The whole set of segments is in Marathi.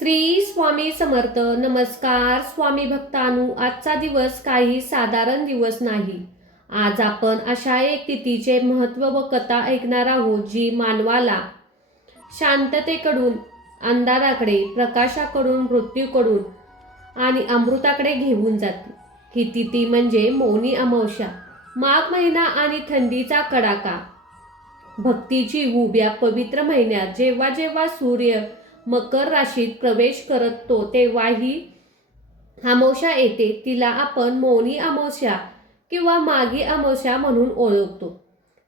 श्री स्वामी समर्थ. नमस्कार स्वामी भक्तांनो. आजचा दिवस काही साधारण दिवस नाही. आज आपण अशा एक तिथीचे महत्त्व व कथा ऐकणार आहोत जी मानवाला शांततेकडून अंधाराकडे, प्रकाशाकडून मृत्यूकडून आणि अमृताकडे घेऊन जाते. ही तिथी म्हणजे मौनी अमावस्या. माघ महिना आणि थंडीचा कडाका. भक्तीची ऊब या पवित्र महिन्यात जेव्हा जेव्हा सूर्य मकर राशीत प्रवेश करतो तेव्हा ही अमावस्या येते. तिला आपण मौनी अमावस्या किंवा माघी अमावस्या म्हणून ओळखतो.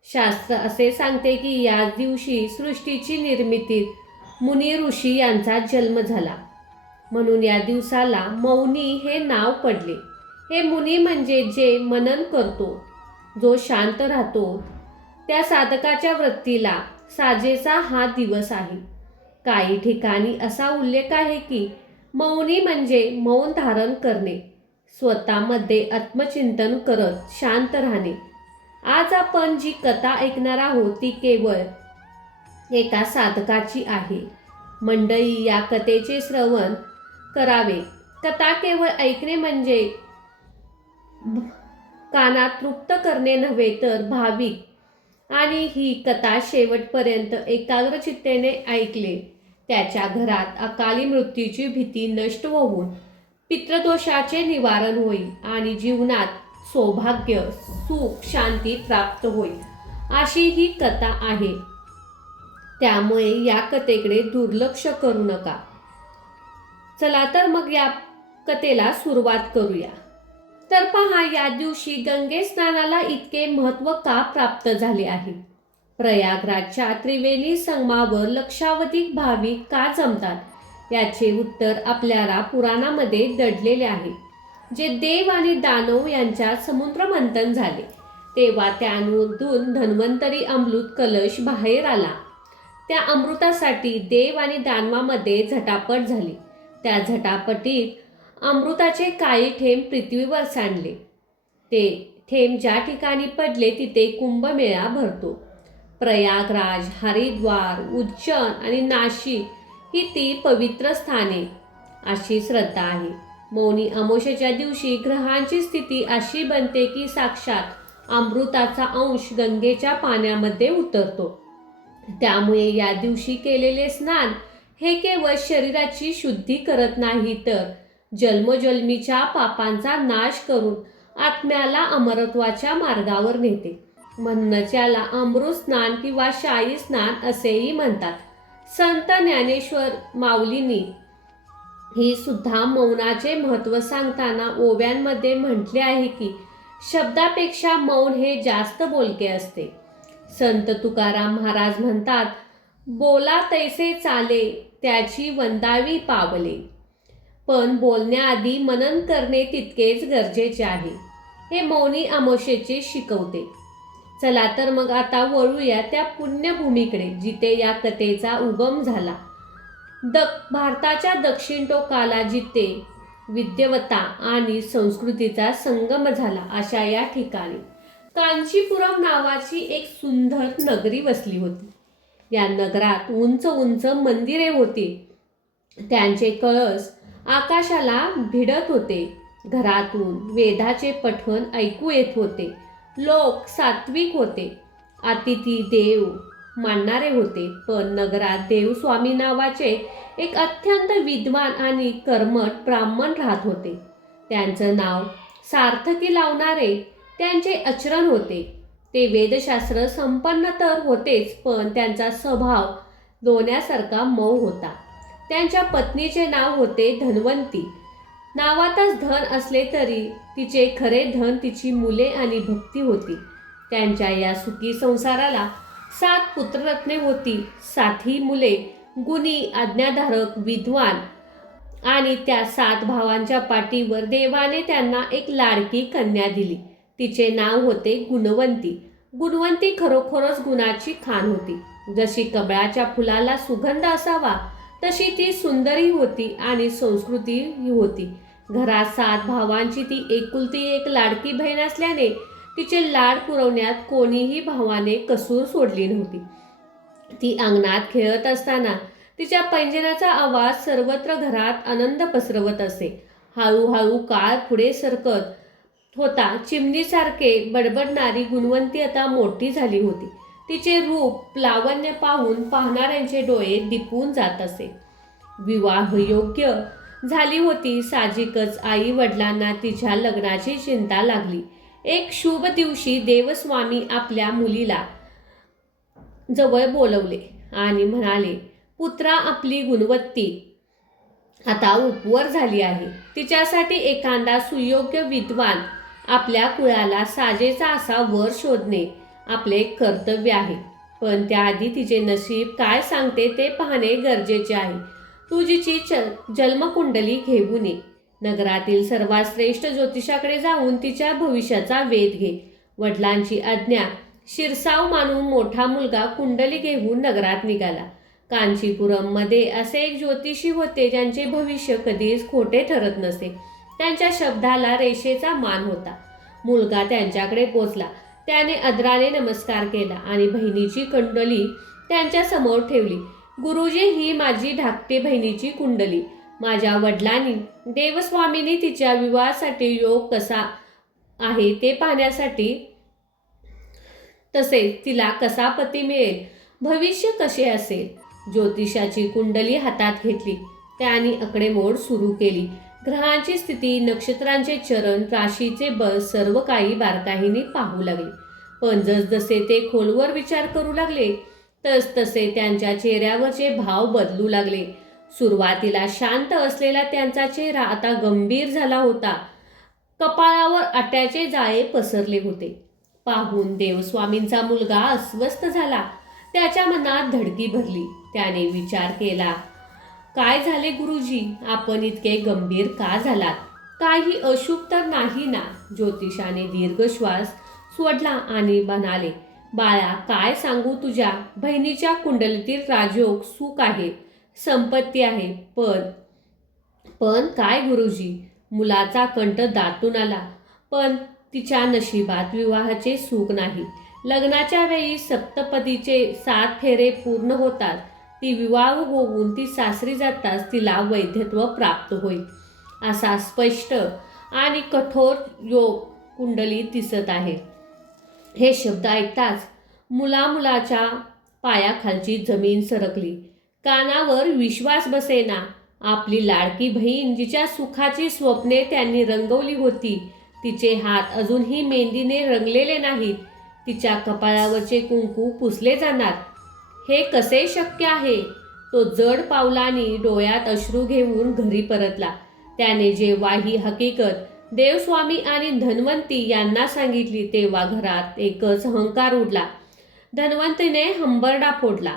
शास्त्र असे सांगते की याच दिवशी सृष्टीची निर्मिती मुनी ऋषी यांचा जन्म झाला, म्हणून या दिवसाला मौनी हे नाव पडले. हे मुनी म्हणजे जे मनन करतो, जो शांत राहतो, त्या साधकाच्या वृत्तीला साजेसा हा दिवस आहे. काही ठिकाणी असा उल्लेख आहे की मौनी म्हणजे मौन धारण करणे, स्वतःमध्ये आत्मचिंतन करत शांत राहणे. आज आपण जी कथा ऐकणार आहोत ती केवळ एका साधकाची आहे. मंडळी, या कथेचे श्रवण करावे. कथा केवळ ऐकणे म्हणजे कानात तृप्त करणे नव्हे, तर भाविक आणि ही कथा शेवटपर्यंत एकाग्रचित्तेने ऐकले त्याच्या घरात अकाली मृत्यूची भीती नष्ट होऊन पितृदोषाचे निवारण होईल आणि जीवनात सौभाग्य, सुख, शांती प्राप्त होईल, अशी ही कथा आहे. त्यामुळे या कथेकडे दुर्लक्ष करू नका. चला तर मग या कथेला सुरुवात करूया. तर पहा, या दिवशी गंगे स्नानाला इतके महत्त्व का प्राप्त झाले आहे? प्रयागराजच्या त्रिवेणी संगमावर लक्षावधिक भाविक का जमतात याचे उत्तर आपल्याला पुराणामध्ये दडलेले आहे. जे देव आणि दानव यांच्यात समुद्रमंथन झाले तेव्हा त्यामधून धन्वंतरी अमृत कलश बाहेर आला. त्या अमृतासाठी देव आणि दानवामध्ये झटापट झाली. त्या झटापटीत अमृताचे काही थेंब पृथ्वीवर सांडले. ते थेंब ज्या ठिकाणी पडले तिथे कुंभमेळा भरतो. प्रयागराज, हरिद्वार, उज्जैन आणि नाशिक ही ती पवित्र स्थाने, अशी श्रद्धा आहे. मौनी अमावस्येच्या दिवशी ग्रहांची स्थिती अशी बनते की साक्षात अमृताचा अंश गंगेच्या पाण्यामध्ये उतरतो. त्यामुळे या दिवशी केलेले स्नान हे केवळ शरीराची शुद्धी करत नाही, तर जन्मजन्मीच्या पापांचा नाश करून आत्म्याला अमरत्वाच्या मार्गावर नेते. म्हणूनच याला अमृत स्नान किंवा शाही स्नान असेही म्हणतात. संत ज्ञानेश्वर माऊलींनी ही सुद्धा मौनाचे महत्त्व सांगताना ओव्यांमध्ये म्हटले आहे की शब्दापेक्षा मौन हे जास्त बोलके असते. संत तुकाराम महाराज म्हणतात, बोला तैसे चाले त्याची वंदावी पावले. पण बोलण्याआधी मनन करणे तितकेच गरजेचे आहे, हे मौनी अमावस्येचे शिकवते. चला तर मग आता वळूया त्या पुण्यभूमीकडे जिथे या कथेचा उगम झाला. भारताच्या दक्षिण टोकाला जिथे विद्वत्ता आणि संस्कृतीचा संगम झाला अशा या ठिकाणी कांचीपुरम नावाची एक सुंदर नगरी वसली होती. या नगरात उंच उंच मंदिरे होती. त्यांचे कळस आकाशाला भिडत होते. घरातून वेदाचे पठण ऐकू येत होते. लोक सात्विक होते, अतिथी देव मानणारे होते. पण नगरात देवस्वामी नावाचे एक अत्यंत विद्वान आणि कर्मठ ब्राह्मण राहत होते. त्यांचं नाव सार्थकी लावणारे त्यांचे आचरण होते. ते वेदशास्त्र संपन्न तर होतेच, पण त्यांचा स्वभाव दोन्यासारखा मऊ होता. त्यांच्या पत्नीचे नाव होते धन्वंती. नावातच धन असले तरी तिचे खरे धन तिची मुले आणि भक्ती होती. त्यांच्या या सुखी संसाराला 7 पुत्ररत्ने होती, 7ही मुले, गुणी, आज्ञाधारक, विद्वान आणि त्या 7 भावांच्या पाठीवर देवाने त्यांना एक लाडकी कन्या दिली. तिचे नाव होते गुणवंती. गुणवंती खरोखरच गुणाची खान होती. जशी कमळाच्या फुलाला सुगंध असावा तशी ती सुंदरी होती आणि संस्कृती होती. घरात 7 भावांची ती एकुलती एक लाडकी बहीण असल्याने तिचे लाड पुरवण्यात कोणीही भावाने कसूर सोडली नव्हती. ती अंगणात खेळत असताना तिच्या पैंजणाचा आवाज सर्वत्र घरात आनंद पसरवत असे. हळूहळू काळ पुढे सरकत होता. चिमणीसारखे बडबडणारी गुणवंती आता मोठी झाली होती. तिचे रूप लावण्य पाहून पाहणाऱ्यांचे डोळे दिपून जात असे. विवाहयोग्य झाली होती. साहजिकच आई वडिलांना तिच्या लग्नाची चिंता लागली. एक शुभ दिवशी देवस्वामी आपल्या मुलीला जवळ बोलवले आणि म्हणाले, पुत्रा, आपली गुणवत्ती आता उपवर झाली आहे. तिच्यासाठी एखादा सुयोग्य विद्वान आपल्या कुळाला साजेचा असा वर शोधणे आपले कर्तव्य आहे. पण त्याआधी तिचे नशीब काय सांगते ते पाहणे गरजेचे आहे. तू तिची जन्मकुंडली घेऊन ये. नगरातील सर्वात श्रेष्ठ ज्योतिषाकडे जाऊन तिच्या भविष्याचा वेध घे. वडिलांची आज्ञा शिरसाव मानून मोठा मुलगा कुंडली घेऊन नगरात निघाला. कांचीपुरममध्ये असे एक ज्योतिषी होते ज्यांचे भविष्य कधीच खोटे ठरत नसे. त्यांच्या शब्दाला रेषेचा मान होता. मुलगा त्यांच्याकडे पोचला. त्याने आदराने नमस्कार केला आणि बहिणीची कुंडली त्यांच्या समोर ठेवली. गुरुजी, ही माझी धाकटी बहिणीची कुंडली. माझ्या वडिलांनी देवस्वामींनी तिच्या विवाहासाठी योग कसा आहे ते पाहण्यासाठी, तसेच तिला कसा पती मिळेल, भविष्य कसे असेल. ज्योतिषाची कुंडली हातात घेतली. त्यांनी आकडेमोड सुरू केली. ग्रहांची स्थिती, नक्षत्रांचे चरण, राशीचे बळ सर्व काही बारकाईने पाहू लागले. पण जसजसे ते खोलवर विचार करू लागले तसतसे त्यांच्या चेहऱ्यावरचे भाव बदलू लागले. सुरुवातीला शांत असलेला त्यांचा चेहरा आता गंभीर झाला होता. कपाळावर आट्याचे जाळे पसरले होते. पाहून देवस्वामींचा मुलगा अस्वस्थ झाला. त्याच्या मनात धडकी भरली. त्याने विचार केला, काय झाले गुरुजी, आपण इतके गंभीर का झालात? काही अशुभ तर नाही ना? ज्योतिषाने दीर्घ श्वास सोडला आणि म्हणाले, बाळा, काय सांगू, तुझ्या बहिणीच्या कुंडलीतील राजयोग सुख आहे, संपत्ती आहे. पण काय गुरुजी? मुलाचा कंठ दाटून आला. पण तिच्या नशिबात विवाहाचे सुख नाही. लग्नाच्या वेळी सप्तपदीचे 7 फेरे पूर्ण होतात. ती विवाह होऊन ती सासरी जाताच तिला वैधत्व प्राप्त होईल असा स्पष्ट आणि कठोर योग कुंडलीत दिसत आहे. हे शब्द ऐकताच मुलाच्या पायाखालची जमीन सरकली. कानावर विश्वास बसेना. आपली लाडकी बहीण, जिच्या सुखाची स्वप्ने त्यांनी रंगवली होती, तिचे हात अजूनही मेहंदीने रंगलेले नाहीत. तिच्या कपाळावरचे कुंकू पुसले जाणार. हे कसे शक्य आहे? तो जड पावलांनी डोळ्यात अश्रू घेऊन घरी परतला. त्याने जेव्हा ही हकीकत देवस्वामी आणि धन्वंती यांना सांगितली तेव्हा घरात एकच अहंकार उडला. धन्वंतीने हंबरडा फोडला.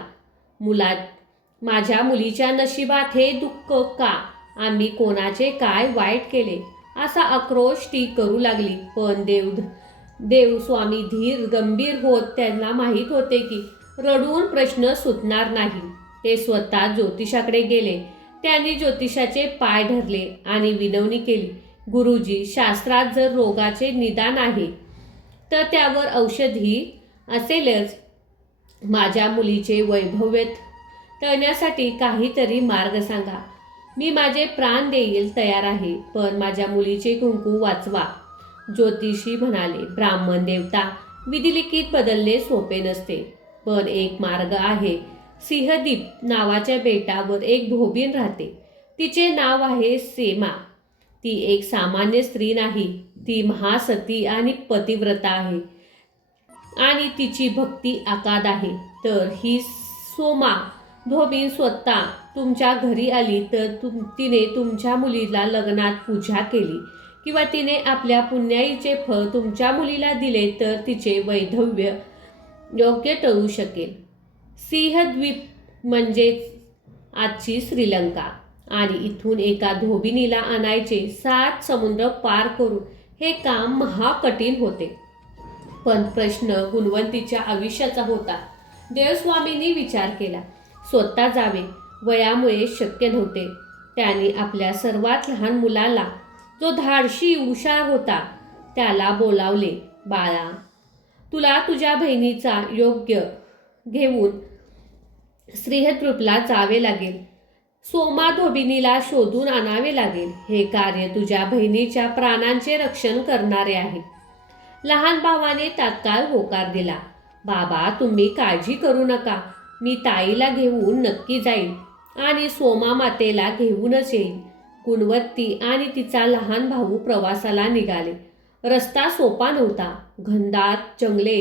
माझ्या मुलीच्या नशिबात हे दुःख का? आम्ही कोणाचे काय वाईट केले? असा आक्रोश ती करू लागली. पण देवस्वामी धीर गंभीर होत त्यांना माहीत होते की रडून प्रश्न सुटणार नाही. ते स्वतः ज्योतिषाकडे गेले. त्यांनी ज्योतिषाचे पाय धरले आणि विनवणी केली, गुरुजी, शास्त्रात जर रोगाचे निदान आहे तर त्यावर औषधी असेलच. माझ्या मुलीचे वैभव टळण्यासाठी काहीतरी मार्ग सांगा. मी माझे प्राण देईल तयार आहे, पण माझ्या मुलीचे कुंकू वाचवा. ज्योतिषी म्हणाले, ब्राह्मण देवता, विधिलिखित बदलणे सोपे नसते, पण एक मार्ग आहे. सिंहदीप नावाच्या बेटावर एक धोबीण राहते. तिचे नाव आहे सेमा. ती एक सामान्य स्त्री नाही. ती महासती आणि पतिव्रता आहे आणि तिची भक्ती अगाध आहे. तर ही सोमा धोबीण स्वतः तुमच्या घरी आली तर तिने तुमच्या मुलीला लग्नात पूजा केली किंवा तिने आपल्या पुण्याईचे फळ तुमच्या मुलीला दिले तर तिचे वैधव्य योग्य टळू शकेल. सिंहद्वीप म्हणजेच आजची श्रीलंका आणि इथून एका धोबिनीला आणायचे 7 समुद्र पार करून हे काम महाकठीण होते. पण प्रश्न गुणवंतीच्या आयुष्याचा होता. देवस्वामींनी विचार केला. स्वतः जावे वयामुळे शक्य नव्हते. त्यांनी आपल्या सर्वात लहान मुलाला, जो धाडशी हुशार होता, त्याला बोलावले. बाळा, तुला तुझ्या बहिणीचा योग्य घेऊन श्रीहद्रूपला जावे लागेल. सोमा धोबिनीला शोधून आणावे लागेल. हे कार्य तुझ्या बहिणीच्या प्राणांचे रक्षण करणारे आहे. लहान भावाने तात्काळ होकार दिला. बाबा, तुम्ही काळजी करू नका. मी ताईला घेऊन नक्की जाईल आणि सोमा मातेला घेऊनच येईल. गुणवत्ती आणि तिचा लहान भाऊ प्रवासाला निघाले. रस्ता सोपा नव्हता. घनदाट जंगले,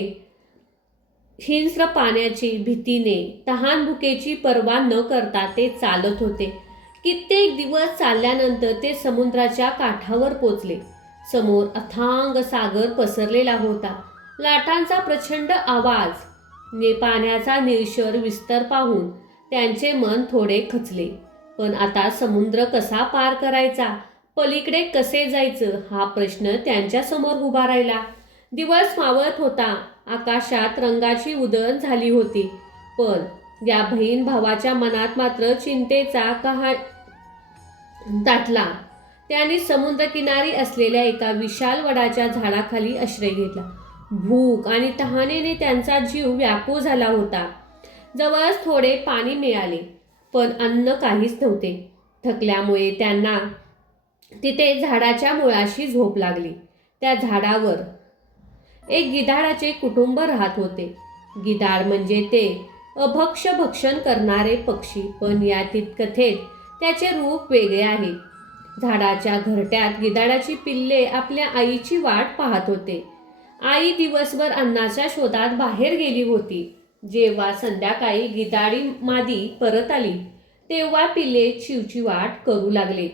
हिंस्र पाण्याची भीतीने, तहानभुकेची पर्वा न करता ते चालत होते. कित्येक दिवस चालल्यानंतर ते समुद्राच्या काठावर पोचले. समोर अथांग सागर पसरलेला होता. लाटांचा प्रचंड आवाज ने पाण्याचा निळसर विस्तार पाहून त्यांचे मन थोडे खचले. पण आता समुद्र कसा पार करायचा, पलीकडे कसे जायचं, हा प्रश्न त्यांच्या समोर उभा राहिला. दिवस मावळत होता. आकाशात रंगाची उधळण झाली होती. पण या बहीण भावाच्या मनात मात्र चिंतेचा कहा दाटला. त्यांनी समुद्रकिनारी असलेल्या एका विशाल वडाच्या झाडाखाली आश्रय घेतला. भूक आणि तहानेने त्यांचा जीव व्याकुळ झाला होता. जवळच थोडे पाणी मिळाले, पण अन्न काहीच नव्हते. थकल्यामुळे त्यांना तिथे झाडाच्या मुळाशी झोप लागली. त्या झाडावर एक गिधाडाचे कुटुंब राहत होते. गिधाड म्हणजे ते अभक्ष्य भक्षण करणारे पक्षी, पण या कथेत त्याचे रूप वेगळे आहे. झाडाच्या घरट्यात गिधाडाची पिल्ले आपल्या आईची वाट पाहत होते. आई दिवसभर अन्नाच्या शोधात बाहेर गेली होती. जेव्हा संध्याकाळी गिधाडी मादी परत आली, तेव्हा पिल्ले चिवचिवाट करू लागले.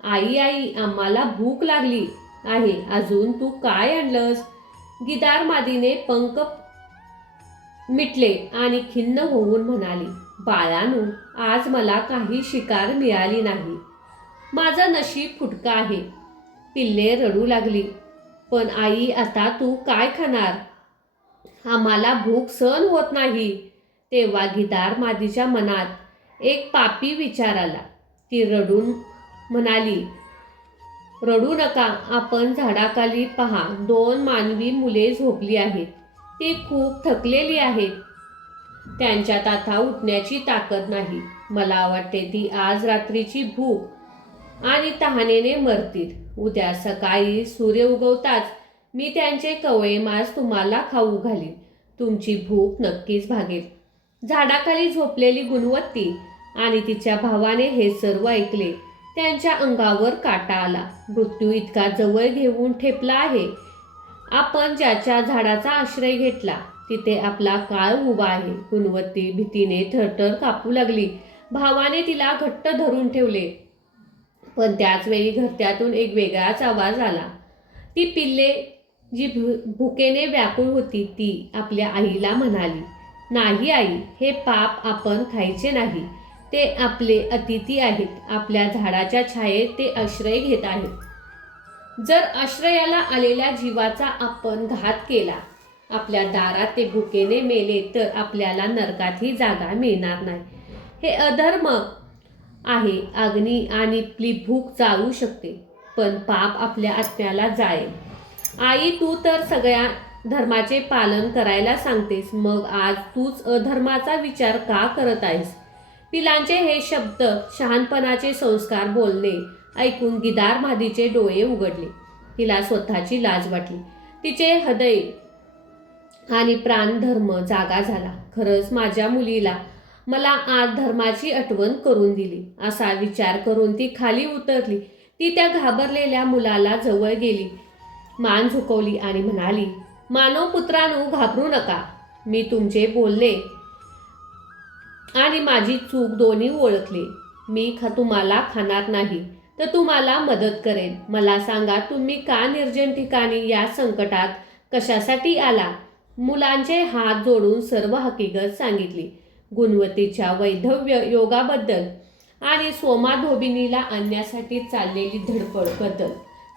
आई आई, आम्हाला भूक लागली आहे, अजून तू काय आणलंस? गिधाड मादीने पंख मिटले आणि खिन्न होऊन म्हणाली, बाळांनो, आज मला काही शिकार मिळाली नाही. माझं नशीब फुटकं आहे. पिल्ले रडू लागली. पण आई, आता तू काय खाणार? आम्हाला भूक सहन होत नाही. तेव्हा गिधाड मादीच्या मनात एक पापी विचार आला. ती रडून म्हणाली, रडू नका. आपण झाडाखाली पहा, 2 मानवी मुले झोपली आहेत. ती खूप थकलेली आहेत. त्यांच्यात आता उठण्याची ताकद नाही. मला वाटते ती आज रात्रीची भूक आणि तहानेने मरतील. उद्या सकाळी सूर्य उगवताच मी त्यांचे कवळे मांस तुम्हाला खाऊ घालीन. तुमची भूक नक्कीच भागेल. झाडाखाली झोपलेली गुणवत्ती आणि तिच्या भावाने हे सर्व ऐकले. त्यांच्या अंगावर काटा आला. मृत्यू इतका जवळ घेऊन ठेपला आहे. आपण ज्याच्या झाडाचा आश्रय घेतला, तिथे आपला काळ उभा आहे. गुणवत्ती भीतीने थरथर कापू लागली. भावाने तिला घट्ट धरून ठेवले. पण त्याच वेळी घरट्यातून एक वेगळाच आवाज आला. ती पिल्ले जी भुकेने व्याकुळ होती, ती आपल्या आईला म्हणाली, नाही आई, हे पाप आपण खायचे नाही. ते आपले अतिथी आहेत. आपल्या झाडाच्या छायेत ते आश्रय घेत आहेत. जर आश्रयाला आलेल्या जीवाचा आपण घात केला, आपल्या दारात ते भुकेने मेले, तर आपल्याला नरकातही जागा मिळणार नाही. हे अधर्म आहे. अग्नी आणि आपली भूक जाळू शकते, पण पाप आपल्या आत्म्याला जाळेल. आई, तू तर सगळ्या धर्माचे पालन करायला सांगतेस, मग आज तूच अधर्माचा विचार का करत आहेस? पिलांचे हे शब्द, शहाणपणाचे संस्कार बोलणे ऐकून गिधाड मादीचे डोळे उघडले. तिला स्वतःची लाज वाटली. तिचे हृदय आणि प्राणधर्म जागा झाला. खरंच माझ्या मुलीला मला आज धर्माची आठवण करून दिली, असा विचार करून ती खाली उतरली. ती त्या घाबरलेल्या मुलाला जवळ गेली, मान झुकवली आणि म्हणाली, मानवपुत्रांनो, घाबरू नका. मी तुमचे बोलणे आणि माझी चूक दोन्ही ओळखले. मी तुम्हाला खाणार नाही, तर तुम्हाला मदत करेन. मला सांगा, तुम्ही का निर्जन ठिकाणी या संकटात कशासाठी आला? मुलांचे हात जोडून सर्व हकीकत सांगितली. गुणवत्तीच्या वैधव्य योगाबद्दल आणि सोमा धोबिनीला आणण्यासाठी चाललेली धडपडबद्दल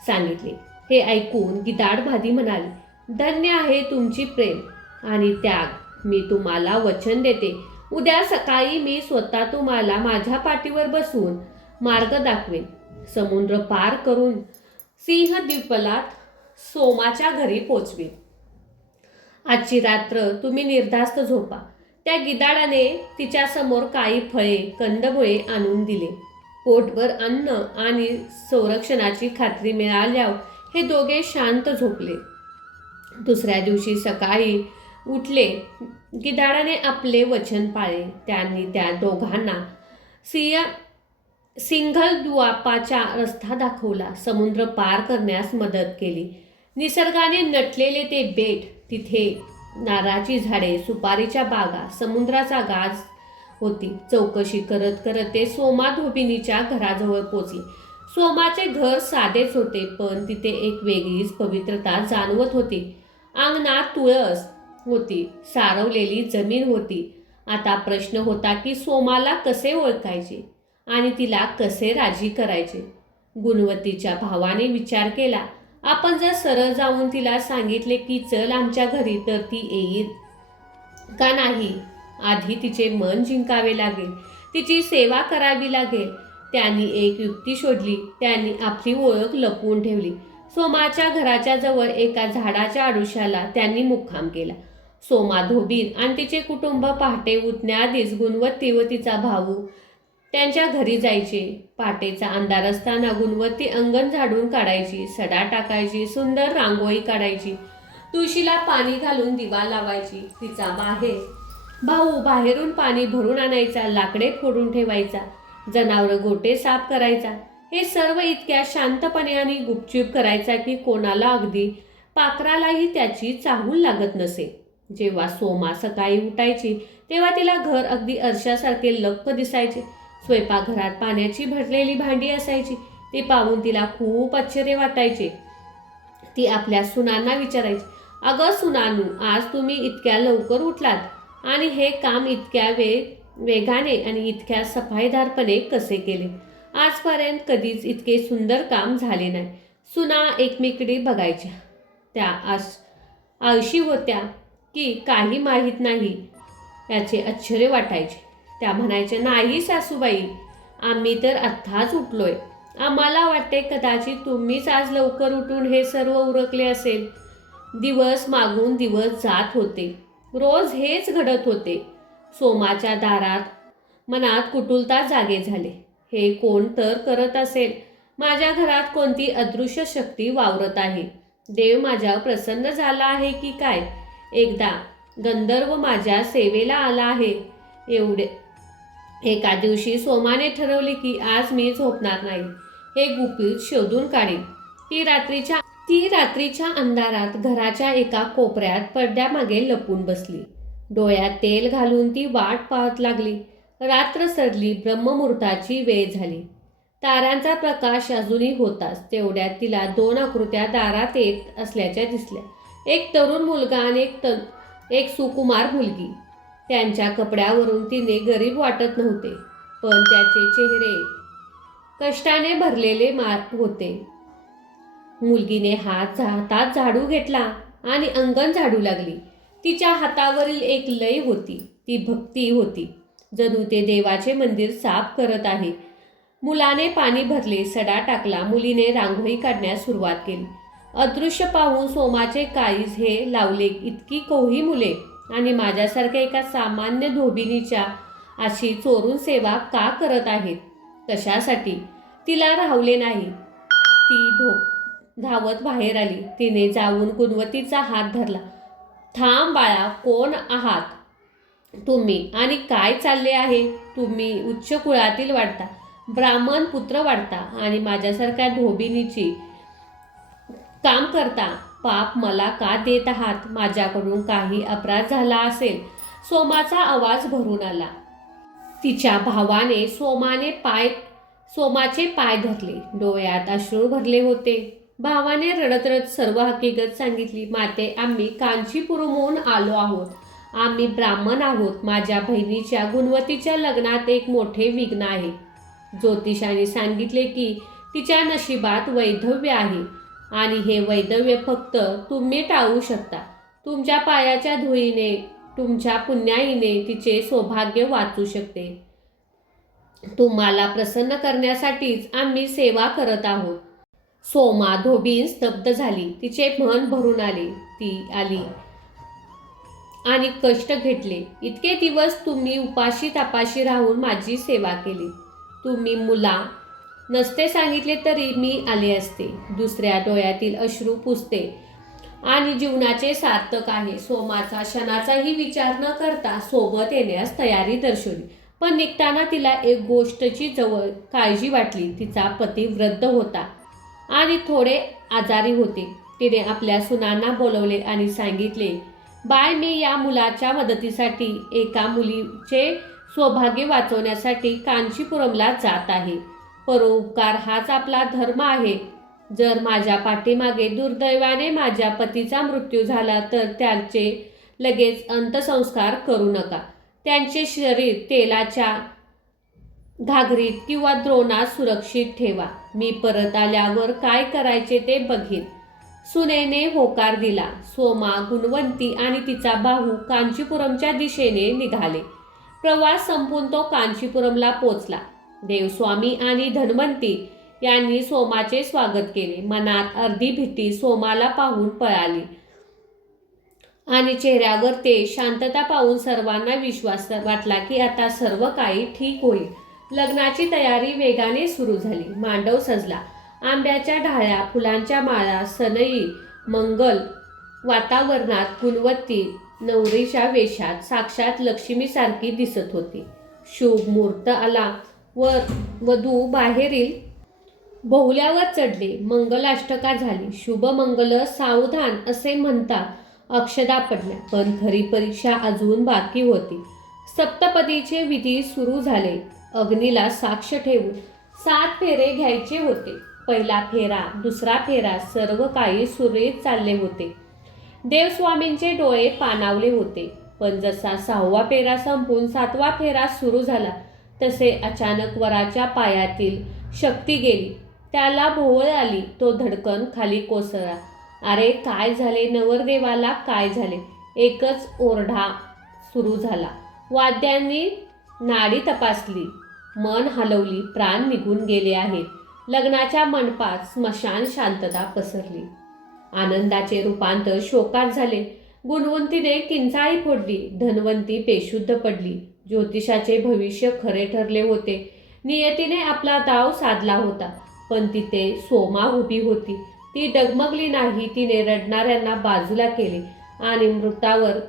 सांगितले. हे ऐकून गिधाड मादी म्हणाली, धन्य आहे तुमची प्रेम आणि त्याग. मी तुम्हाला वचन देते, उद्या सकाळी मी स्वतः तुम्हाला माझ्या पाठीवर बसवून मार्ग दाखवेन. समुद्र पार करून सिंहद्वीपला सोमाच्या घरी पोचवेन. आजची रात्र तुम्ही निर्धास्त झोपा. त्या गिधाडाने तिच्यासमोर काही फळे कंदमुळे आणून दिले. पोटभर अन्न आणि संरक्षणाची खात्री मिळाल्यावर हे दोघे शांत झोपले. दुसऱ्या दिवशी सकाळी उठले. गिधाडाने आपले वचन पाळले. त्यांनी त्या दोघांना सिंघलद्वीपाचा रस्ता दाखवला. समुद्र पार करण्यास मदत केली. निसर्गाने नटलेले ते बेट, तिथे नारळाची झाडे, सुपारीच्या बागा, समुद्राचा गाज होती. चौकशी करत करत ते सोमा धोबिनीच्या घराजवळ पोचले. सोमाचे घर साधेच होते, पण तिथे एक वेगळीच पवित्रता जाणवत होती. अंगणात तुळस होती, सारवलेली जमीन होती. आता प्रश्न होता की सोमाला कसे ओळखायचे आणि तिला कसे राजी करायचे. गुणवतीच्या भावाने विचार केला, आपण जर सरळ जाऊन तिला सांगितले की चल आमच्या घरी, तर ती येईल का नाही? आधी तिचे मन जिंकावे लागेल, तिची सेवा करावी लागेल. त्यांनी एक युक्ती शोधली. त्यांनी आपली ओळख लपवून ठेवली. सोमाच्या घराच्या जवळ एका झाडाच्या आडुशाला त्यांनी मुक्काम केला. सोमा धोबीन आणि तिचे कुटुंब पहाटे उठण्याआधीच गुणवती व तिचा भाऊ त्यांच्या घरी जायचे. पहाटेचा अंधार असताना गुणवती अंगण झाडून काढायची, सडा टाकायची, सुंदर रांगोळी काढायची, तुळशीला पाणी घालून दिवा लावायची. तिचा भाऊ बाहेरून पाणी भरून आणायचा, लाकडे फोडून ठेवायचा, जनावरं गोटे साफ करायचा. हे सर्व इतक्या शांतपणे आणि गुपचूप करायचा की कोणाला, अगदी पाखरालाही त्याची चाहूल लागत नसे. जेव्हा सोमा सकाळी उठायची तेव्हा तिला घर अगदी आरशासारखे लख्ख दिसायचे. स्वयंपाकघरात पाण्याची भरलेली भांडी असायची. ते पाहून तिला खूप आश्चर्य वाटायचे. ती आपल्या सुनांना विचारायची, अगं सुनानू, आज तुम्ही इतक्या लवकर उठलात आणि हे काम इतक्या वेगाने आणि इतक्या सफाईदारपणे कसे केले? आजपर्यंत कधीच इतके सुंदर काम झाले नाही. सुना एकमेकीकडे बघायच्या. त्या आळशी होत्या की काही माहीत नाही याचे आश्चर्य वाटायचे. त्या म्हणायच्या, नाही सासूबाई, आम्ही तर आत्ताच उठलोय. आम्हाला वाटते कदाचित तुम्हीच आज लवकर उठून हे सर्व उरकले असेल. दिवस मागून दिवस जात होते. रोज हेच घडत होते. सोमाच्या मनात कुतूहलता जागे झाले. हे कोण तर करत असेल. माझ्या घरात कोणती अदृश्य शक्ती वावरत आहे. देव माझ्यावर प्रसन्न झाला आहे की काय? एकदा गंधर्व माझ्या सेवेला आला आहे. एका दिवशी सोमाने ठरवले की आज मी झोपणार नाही. हे गुपित शोधून काढेल. ती रात्रीच्या अंधारात घराच्या एका कोपऱ्यात पडद्यामागे लपून बसली. डोळ्यात तेल घालून ती वाट पाहत लागली. रात्र सरली. ब्रह्ममुहूर्ताची वेळ झाली. ताऱ्यांचा प्रकाश अजूनही होताच. तेवढ्यात तिला दोन आकृत्या दारात येत असल्याच्या दिसल्या. एक तरुण मुलगा आणि एक सुकुमार मुलगी. त्यांच्या कपड्यावरून तिने गरीब वाटत नव्हते, पण त्याचे चेहरे कष्टाने भरलेले होते. मुलगीने हातात झाडू घेतला आणि अंगण झाडू लागली. तिच्या हातावरील एक लय होती, ती भक्ती होती. जणू ते देवाचे मंदिर साफ करत आहे. मुलाने पाणी भरले, सडा टाकला. मुलीने रांगोळी काढण्यास सुरुवात केली. अदृश्य पाहून सोमाचे काळीज हे लावले. इतकी कोही मुले आणि माझ्यासारख्या एका सामान्य धोबिनीच्या अशी चोरून सेवा का करत आहेत? कशासाठी? तिला राहवले नाही. ती धावत बाहेर आली. तिने जाऊन गुणवतीचा हात धरला. थांब बाळा, कोण आहात तुम्ही आणि काय चालले आहे? तुम्ही उच्च कुळातील वाटता, ब्राह्मण पुत्र वाटता आणि माझ्यासारख्या धोबिनीची काम करता. पाप मला का देत आहात? माझ्याकडून काही अपराध झाला असेल. सोमाचा आवाज भरून आला. तिच्या भावाने सोमाचे पाय धरले. डोळ्यात अश्रू भरले होते. भावाने रडत रडत सर्व हकीकत सांगितली. माते, आम्ही कांचीपुरमहून आलो आहोत. आम्ही ब्राह्मण आहोत. माझ्या बहिणीच्या गुणवतीच्या लग्नात एक मोठे विघ्न आहे. ज्योतिषाने सांगितले की तिच्या नशिबात वैधव्य आहे आणि हे वैधव्य फक्त तुम्ही टाळू शकता. तुमच्या पायाच्या धुळीने, तुमच्या पुण्याईने तिचे सौभाग्य वाचू शकते. तुम्हाला प्रसन्न करण्यासाठीच आम्ही सेवा करत आहोत. सोमा धोबीन स्तब्ध झाली. तिचे मन भरून आले. ती आली आणि कष्ट घेतले. इतके दिवस तुम्ही उपाशी तापाशी राहून माझी सेवा केली. तुम्ही मुला नसते सांगितले तरी मी आले असते. दुसऱ्या डोळ्यातील अश्रू पुसते आणि जीवनाचे सार्थक आहे. सोमाचा क्षणाचाही विचार न करता सोबत येण्यास तयारी दर्शवली. पण निघताना तिला एक गोष्टची जवळ काळजी वाटली. तिचा पती वृद्ध होता आणि थोडे आजारी होते. तिने आपल्या सुनांना बोलवले आणि सांगितले, बाय, मी या मुलाच्या मदतीसाठी एका मुलीचे सौभाग्य वाचवण्यासाठी कांचीपुरमला जात आहे. परोपकार हाच आपला धर्म आहे. जर माझ्या पाठीमागे दुर्दैवाने माझ्या पतीचा मृत्यू झाला तर त्याचे लगेच अंत्यसंस्कार करू नका. त्यांचे शरीर तेलाच्या घागरीत किंवा द्रोणात सुरक्षित ठेवा. मी परत आल्यावर काय करायचे ते बघीन. सुनेने होकार दिला. सोमा, गुणवंती आणि तिचा भाऊ कांचीपुरमच्या दिशेने निघाले. प्रवास संपून तो कांचीपुरमला पोचला. देवस्वामी आणि धन्वंती यांनी सोमाचे स्वागत केले. मनात अर्धी भीती सोमाला पाहून पळाली आणि चेहऱ्यावर ते शांतता पाहून सर्वांना विश्वास वाटला की आता सर्व काही ठीक होईल. लग्नाची तयारी वेगाने सुरू झाली. मांडव सजला. आंब्याच्या ढाळ्या, फुलांच्या माळा, सनई मंगल वातावरणात गुणवंती नवरीच्या वेशात साक्षात लक्ष्मीसारखी दिसत होती. शुभ मुहूर्त आला. वधू बाहेरील बहुल्यावर चढले. मंगलाष्टका झाली. शुभ मंगल सावधान असे म्हणता अक्षदा पडल्या. पण खरी परीक्षा अजून बाकी होती. सप्तपदीचे विधी सुरू झाले. अग्नीला साक्ष ठेवून 7 फेरे घ्यायचे होते. पहिला फेरा, दुसरा फेरा, सर्व काही सुरळीत चालले होते. देवस्वामींचे डोळे पाणावले होते. पण जसा 6वा फेरा संपून 7वा फेरा सुरू झाला तसे अचानक वराच्या पायातील शक्ती गेली. त्याला भोवळ आली. तो धडकन खाली कोसळला. अरे काय झाले? नवरदेवाला काय झाले? एकच ओरडा सुरू झाला. वाद्यांनी नाडी तपासली, मन हलवली. प्राण निघून गेले आहेत. लग्नाच्या मंडपात स्मशान शांतता पसरली. आनंदाचे रूपांतर शोकात झाले. गुणवंतीने किंचाळी फोडली. धन्वंती बेशुद्ध पडली. ज्योतिषाचे भविष्य खरे ठरले होते. नियतीने आपला डाव साधला होता. पण तिथे सोमा उभी होती. ती डगमगली नाही. तिने रडणाऱ्यांना बाजूला केले आणि मृतावर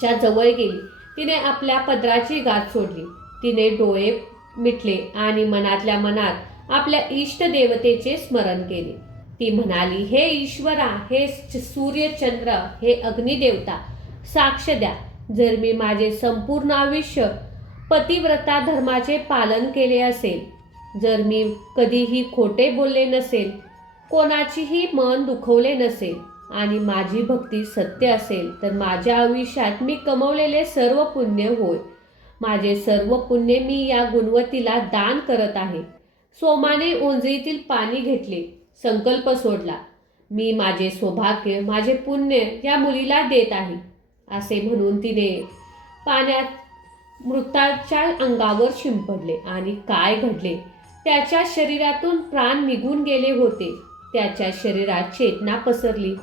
च्या जवळ गेली. तिने आपल्या पदराची गाठ सोडली. तिने डोळे मिटले आणि मनातल्या मनात आपल्या इष्ट देवतेचे स्मरण केले. ती म्हणाली, हे ईश्वरा, हे सूर्यचंद्र, हे अग्निदेवता, साक्ष द्या. जर मी माझे संपूर्ण आयुष्य पतिव्रता धर्माचे पालन केले असेल, जर मी कधीही खोटे बोलले नसेल, कोणाचीही मन दुखवले नसेल आणि माझी भक्ती सत्य असेल, तर माझ्या आयुष्यात मी कमवलेले सर्व पुण्य होय. माझे सर्व पुण्य मी या गुणवतीला दान करत आहे. सोमाने ओंजळीतील पाणी घेतले. संकल्प सोडला. मी माझे सौभाग्य, माझे पुण्य या मुलीला देत आहे असे म्हणून तिने पाण्यात मृताच्या अंगावर शिंपडले. आणि काय घडले? त्याच्या शरीरातून प्राण निघून गेले होते. त्याच्या शरीरात चेतना पसरली.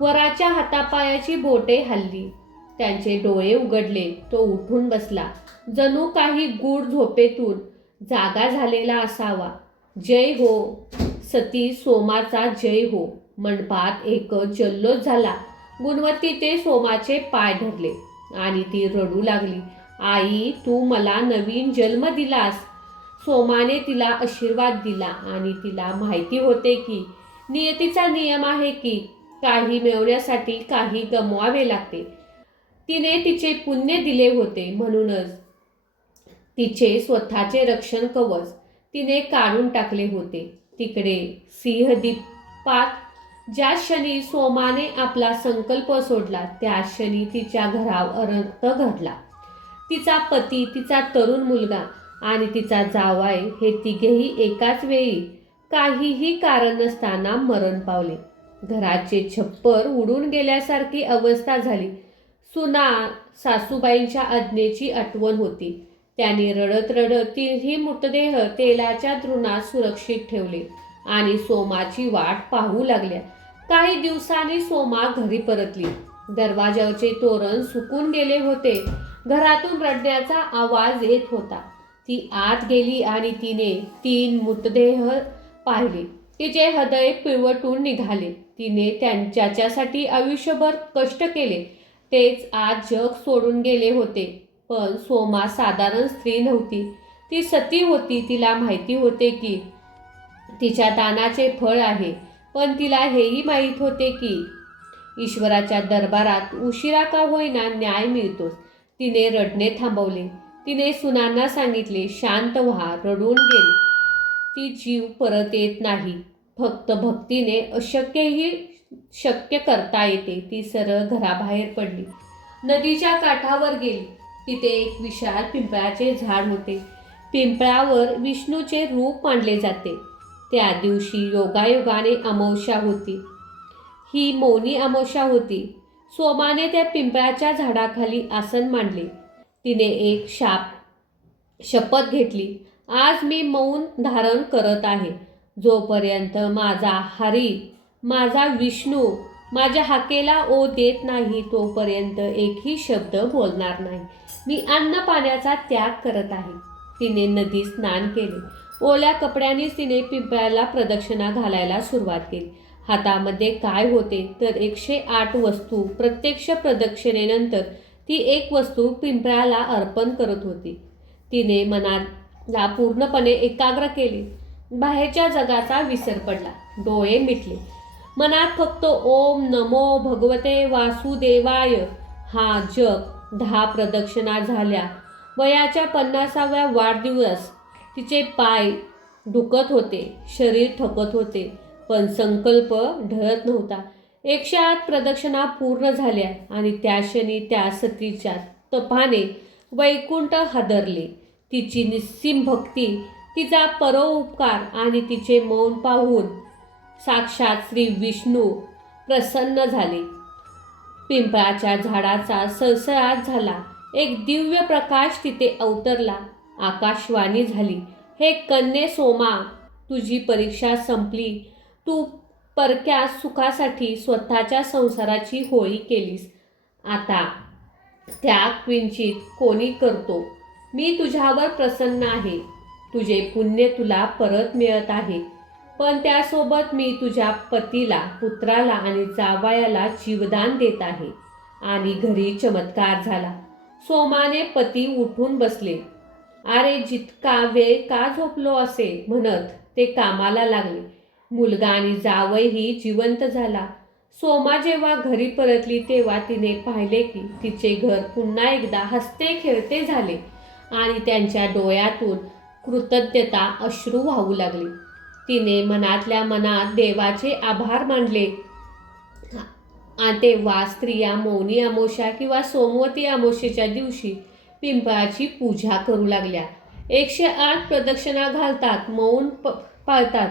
वराच्या हातापायाची बोटे हलली. त्यांचे डोळे उघडले. तो उठून बसला. जणू काही गूढ झोपेतून जागा झालेला असावा. जय हो सती सोमाचा, जय हो. मंडपात एकच जल्लोष झाला. गुणवतीने सोमाचे पाय धरले आणि ती रडू लागली. आई, तू मला नवीन जन्म दिलास. सोमाने तिला आशीर्वाद दिला आणि तिला माहिती होते की नियतीचा नियम आहे की काही मिळवण्यासाठी काही गमवावे लागते. तिने तिचे पुण्य दिले होते, म्हणूनच तिचे स्वतःचे रक्षण कवच तिने काढून टाकले होते. तिकडे सिंहदीपात ज्या क्षणी सोमाने आपला संकल्प सोडला त्या क्षणी तिच्या घरावर अनर्थ घडला. तिचा पती, तिचा तरुण मुलगा आणि तिचा जावई हे तिघेही एकाच वेळी काहीही कारण नसताना मरण पावले. घराचे छप्पर उडून गेल्यासारखी अवस्था झाली. सुना सासूबाईंच्या आज्ञेची आठवण होती. त्यांनी रडत रडत तिन्ही मृतदेह तेलाच्या द्रोणात सुरक्षित ठेवले आणि सोमाची वाट पाहू लागल्या. काही दिवसांनी सोमा घरी परतली. दरवाजाचे तोरण सुकून गेले होते. घरातून रडण्याचा आवाज येत होता. ती आत गेली आणि तिने 3 मृतदेह पाहिले. तिचे हृदय पिळवटून निघाले. तिने ज्याच्यासाठी आयुष्यभर कष्ट केले तेच आज जग सोडून गेले होते. पण सोमा साधारण स्त्री नव्हती. ती सती होती. तिला माहिती होते की तिच्या दानाचे फळ आहे. पण तिला हेही माहीत होते की ईश्वराच्या दरबारात उशिरा का होईना न्याय मिळतोच. तिने रडणे थांबवले. तिने सुनांना सांगितले, शांत व्हा, रडून गेली ती जीव परत येत नाही. फक्त भक्तीने अशक्यही शक्य करता येते. ती सरळ घराबाहेर पडली. नदीच्या काठावर गेली. तिथे एक विशाल पिंपळाचे झाड होते. पिंपळावर विष्णूचे रूप मानले जाते. त्या दिवशी योगायोगाने अमावस्या होती. ही मौनी अमावस्या होती. सोमाने त्या पिंपळाच्या झाडाखाली आसन मांडले. तिने एक शपथ घेतली, आज मी मौन धारण करत आहे. जोपर्यंत माझा हरी, माझा विष्णू माझ्या हाकेला ओ देत नाही तोपर्यंत एकही शब्द बोलणार नाही. मी अन्न पाण्याचा त्याग करत आहे. तिने नदीत स्नान केले. ओल्या कपड्यांनीच तिने पिंपळाला प्रदक्षिणा घालायला सुरुवात केली. हातामध्ये काय होते तर 108 वस्तू. प्रत्यक्ष प्रदक्षिणेनंतर ती एक वस्तू पिंपळाला अर्पण करत होती. तिने मनाला पूर्णपणे एकाग्र केले. बाहेरच्या जगाचा विसर पडला. डोळे मिटले. मनात फक्त ओम नमो भगवते वासुदेवाय हा जप. 10 प्रदक्षिणा झाल्या. वयाच्या 50व्या वाढदिवस. तिचे पाय दुखत होते, शरीर थकत होते, पण संकल्प ढळत नव्हता. 108 प्रदक्षिणा पूर्ण झाल्या आणि त्या क्षणी त्या सतीच्या तपाने वैकुंठ हादरले. तिची निस्सीम भक्ती, तिचा परोपकार आणि तिचे मौन पाहून साक्षात श्री विष्णू प्रसन्न झाले. पिंपळाच्या झाडाचा सळसळाट झाला. एक दिव्य प्रकाश तिथे अवतरला. आकाशवाणी झाली, हे कन्ये सोमा, तुझी परीक्षा संपली. तू परक्या सुखासाठी स्वतःच्या संसाराची होळी केलीस. आता त्याग किंचित कोणी करतो. मी तुझ्यावर प्रसन्न आहे. तुझे पुण्य तुला परत मिळत आहे. पण त्यासोबत मी तुझ्या पतीला, पुत्राला आणि जावयाला जीवदान देत आहे. आणि घरी चमत्कार झाला. सोमाने पती उठून बसले. अरे जितका वेळ का झोपलो असे म्हणत ते कामाला लागले. मुलगा आणि जावईही जिवंत झाला. सोमा जेव्हा घरी परतली तेव्हा तिने पाहिले की तिचे घर पुन्हा एकदा हसते खेळते झाले आणि त्यांच्या डोळ्यातून कृतज्ञता अश्रू वाहू लागले. तिने मनातल्या मनात देवाचे आभार मानले. आणि तेव्हा स्त्रिया मौनी अमावस्या किंवा सोमवती अमावस्येच्या दिवशी पिंपळाची पूजा करू लागल्या. 108 प्रदक्षिणा घालतात, मौन पाळतात.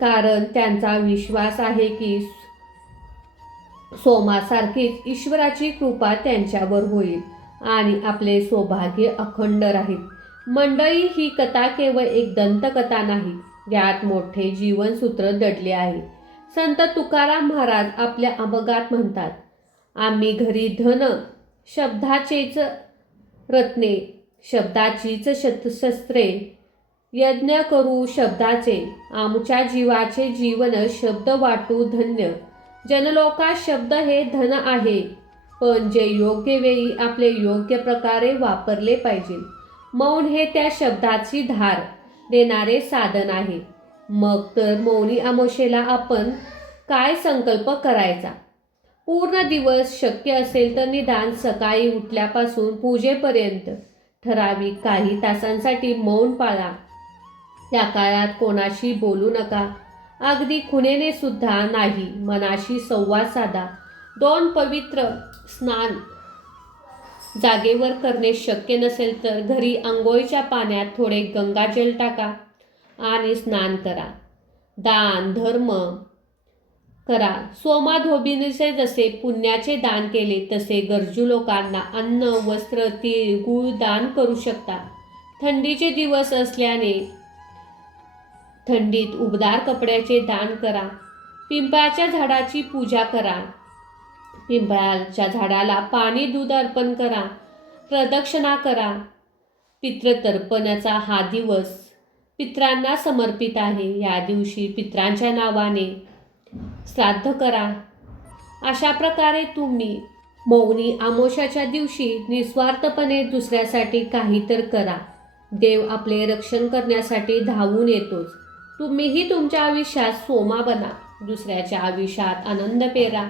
कारण त्यांचा विश्वास आहे की सोमासारखीच ईश्वराची कृपा त्यांच्यावर होईल आणि आपले सौभाग्य अखंड राहील. मंडळी, ही कथा केवळ एक दंतकथा नाही. यात मोठे जीवनसूत्र दडले आहे. संत तुकाराम महाराज आपल्या अभंगात म्हणतात, आम्ही घरी धन शब्दाचेच रत्ने, शब्दाचीच शस्त्रे, यज्ञ करू शब्दाचे, आमच्या जीवाचे जीवन शब्द वाटू धन्य. जनलोकात शब्द हे धन आहे, पण जे योग्य वेळी आपले योग्य प्रकारे वापरले पाहिजे. मौन हे त्या शब्दाची धार देणारे साधन आहे. मग तर मौनी अमावस्येला आपण काय संकल्प करायचा? पूर्ण दिवस शक्य असेल तर निदान सकाळी उठल्यापासून पूजेपर्यंत ठराविक काही तासांसाठी मौन पाळा. या काळात कोणाशी बोलू नका. अगदी खुणेने सुद्धा नाही. मनाशी संवाद साधा. 2 पवित्र स्नान जागेवर करणे शक्य नसेल तर घरी आंघोळीच्या पाण्यात थोडे गंगाजल टाका आणि स्नान करा. दान धर्म करा. सोमा धोबिनीचे जसे पुण्याचे दान केले तसे गरजू लोकांना अन्न, वस्त्र, तीळ, गूळ दान करू शकता. थंडीचे दिवस असल्याने थंडीत उबदार कपड्याचे दान करा. पिंपळाच्या झाडाची पूजा करा. पिंपळाच्या झाडाला पाणी दूध अर्पण करा, प्रदक्षिणा करा. पितृतर्पणाचा हा दिवस पितरांना समर्पित आहे. या दिवशी पितरांच्या नावाने श्राद्ध करा. अशा प्रकारे तुम्ही मौनी अमावस्याच्या दिवशी निस्वार्थपणे दुसऱ्यासाठी काही तर करा. देव आपले रक्षण करण्यासाठी धावून येतोच. तुम्हीही तुमच्या आयुष्यात सोमा बना, दुसऱ्याच्या आयुष्यात आनंद पेरा.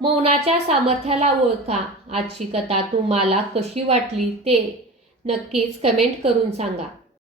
मौनाच्या सामर्थ्याला ओळखा. आजची कथा तुम्हाला कशी वाटली ते नक्कीच कमेंट करून सांगा.